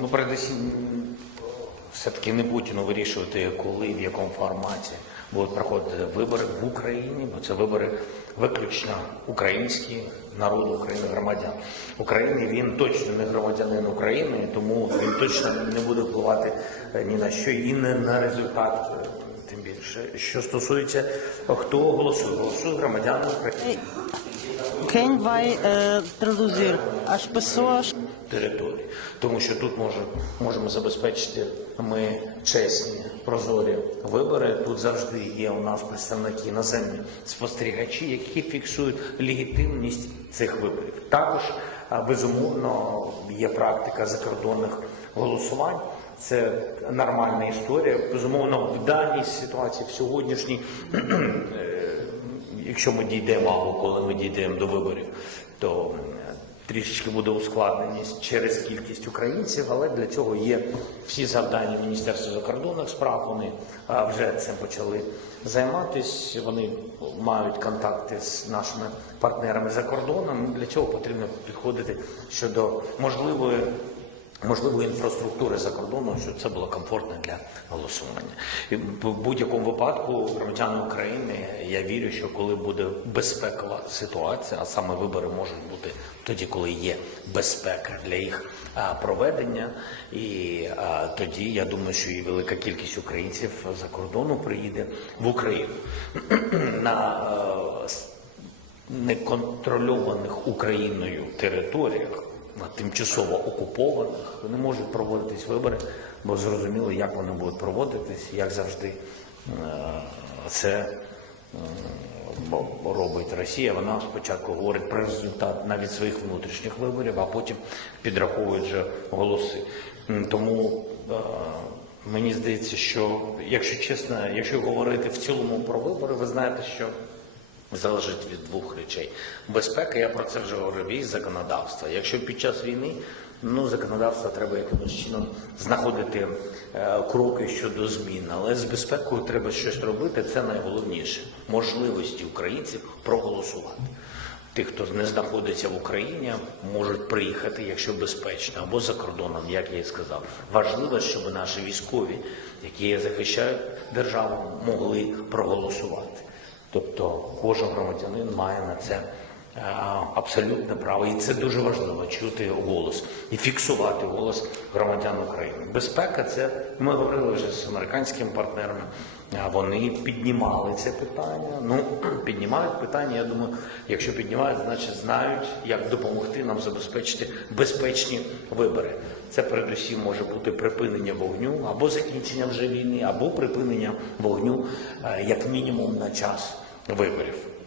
ну, передусім, все-таки не Путіну вирішувати, коли, в якому форматі будуть проходити вибори в Україні, бо це вибори виключно українські, народу України, громадян України. Він точно не громадянин України, тому він точно не буде впливати е, ні на що і не на результат. е, Тим більше, що стосується хто голосує, голосують громадяни України. Quem vai eh, traduzir as pessoas території, тому що тут може можемо забезпечити ми чесні, прозорі вибори. Тут завжди є у нас представники іноземні спостерігачі, які фіксують легітимність цих виборів. Також безумовно є практика закордонних голосувань. Це нормальна історія. Безумовно, в даній ситуації, в сьогоднішній якщо ми дійдемо або коли ми дійдемо до виборів, то е, трішечки буде ускладненість через кількість українців, але для цього є всі завдання Міністерства закордонних справ. Вони вже цим почали займатися. Вони мають контакти з нашими партнерами за кордоном. Для цього потрібно підходити щодо можливої можливої інфраструктури за кордоном, щоб це було комфортно для голосування. І в будь-якому випадку громадяни України, я вірю, що коли буде безпекова ситуація, а саме вибори можуть бути тоді, коли є безпека для їх проведення, і тоді я думаю, що і велика кількість українців за кордону приїде в Україну на неконтрольованих Україною територіях, на тимчасово окупованих, не можуть проводитись вибори, бо зрозуміло, як вони будуть проводитись, як завжди е, це е, робить Росія. Вона спочатку говорить про результат навіть своїх внутрішніх виборів, а потім підраховує вже голоси. Тому е, мені здається, що якщо чесно, якщо говорити в цілому про вибори, ви знаєте, що залежить від двох речей. Безпека, я про це вже говорив, і законодавство. Якщо під час війни, ну законодавство треба якимось чином знаходити е, кроки щодо змін, але з безпекою треба щось робити. Це найголовніше можливості українців проголосувати. Тих, хто не знаходиться в Україні, можуть приїхати, якщо безпечно, або за кордоном, як я і сказав. Важливо, щоб наші військові, які захищають державу, могли проголосувати. Тобто кожен громадянин має на це абсолютне право, і це дуже важливо чути голос і фіксувати голос громадян України. Безпека це ми говорили вже з американськими партнерами. Вони піднімали це питання. Ну піднімають питання. Я думаю, якщо піднімають, значить знають, як допомогти нам забезпечити безпечні вибори. Це передусім може бути припинення вогню або закінчення вже війни, або припинення вогню е, як мінімум на час виборів.